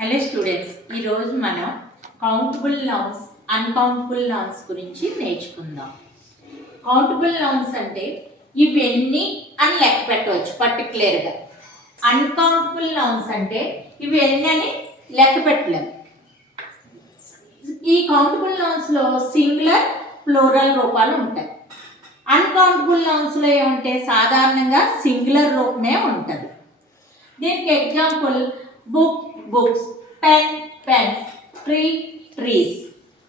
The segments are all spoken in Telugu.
హలో స్టూడెంట్స్, ఈరోజు మనం కౌంటబుల్ నౌన్స్, అన్కౌంటబుల్ నౌన్స్ గురించి నేర్చుకుందాం. కౌంటబుల్ నౌన్స్ అంటే ఇవన్నీ అని లెక్క పెట్టవచ్చు పర్టికులర్గా. అన్కౌంటబుల్ నౌన్స్ అంటే ఇవన్నీ అని లెక్క పెట్టలేము. ఈ కౌంటబుల్ నౌన్స్లో సింగులర్, ప్లూరల్ రూపాలు ఉంటాయి. అన్కౌంటబుల్ నౌన్స్లో ఏమంటే సాధారణంగా సింగులర్ రూపమే ఉంటుంది. దీనికి example book, books, pen, pens, tree, trees.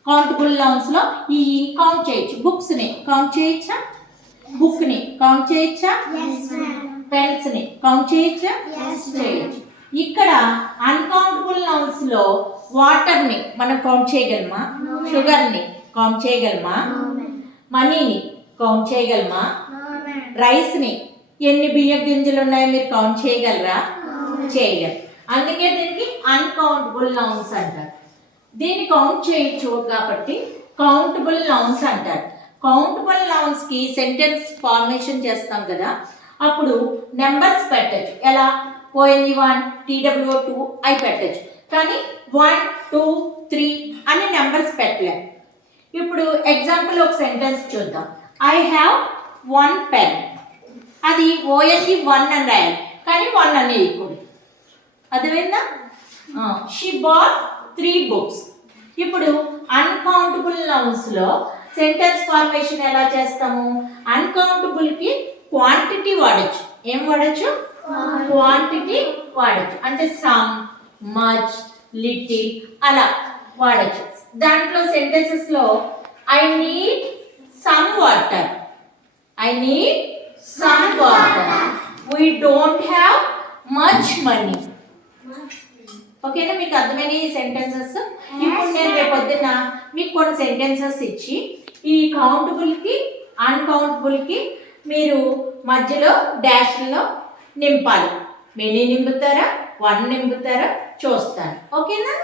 Countable నౌన్స్లో ఈ కౌంట్ చేయొచ్చు. బుక్స్ని కౌంట్ చేయొచ్చా? బుక్ని కౌంట్ చేయొచ్చా? పెన్స్ని కౌంట్ చేయొచ్చా? చేయొచ్చు. ఇక్కడ అన్కౌంటబుల్ నౌన్స్లో వాటర్ని మనం కౌంట్ చేయగలమా? షుగర్ని కౌంట్ చేయగలమా? మనీని కౌంట్ చేయగలమా? రైస్ని ఎన్ని బియ్యం గింజలు ఉన్నాయో మీరు కౌంట్ చేయగలరా? చేయగలరు. అందుకే దీనికి అన్కౌంటబుల్ నౌన్స్ అంటారు. దీన్ని కౌంట్ చేయొచ్చు కాబట్టి కౌంటబుల్ నౌన్స్ అంటారు. కౌంటబుల్ నౌన్స్కి సెంటెన్స్ ఫార్మేషన్ చేస్తాం కదా, అప్పుడు నెంబర్స్ పెట్టచ్చు. ఎలా? ONE1, TWO2 అవి పెట్టచ్చు. కానీ 1, 2, 3 అని నెంబర్స్ పెట్టలేము. ఇప్పుడు ఎగ్జాంపుల్ ఒక సెంటెన్స్ చూద్దాం. I have 1 pen. అది ONE1 అని రాయాలి, కానీ 1 అని వేయకూడదు. అర్థమైందా? She bought 3 books. ఇప్పుడు అన్కౌంటబుల్ నౌన్స్లో సెంటెన్స్ ఫార్మేషన్ ఎలా చేస్తాము? అన్కౌంటబుల్కి క్వాంటిటీ వాడచ్చు. ఏం వాడచ్చు? క్వాంటిటీ వాడచ్చు. అంటే సమ్, మచ్, లిటిల్ అలా వాడచ్చు. దాంట్లో సెంటెన్సెస్లో I need some water, I need some water, we don't have much money. ఓకేనా? మీకు అర్థమైన ఈ సెంటెన్సెస్. ఇప్పుడు నేను రేపొద్దున మీకు కొన్ని సెంటెన్సెస్ ఇచ్చి ఈ కౌంటబుల్కి, అన్కౌంటబుల్కి మీరు మధ్యలో డాష్లో నింపాలి. మెనీ నింపుతారా, 1 నింపుతారా చూస్తాను. ఓకేనా?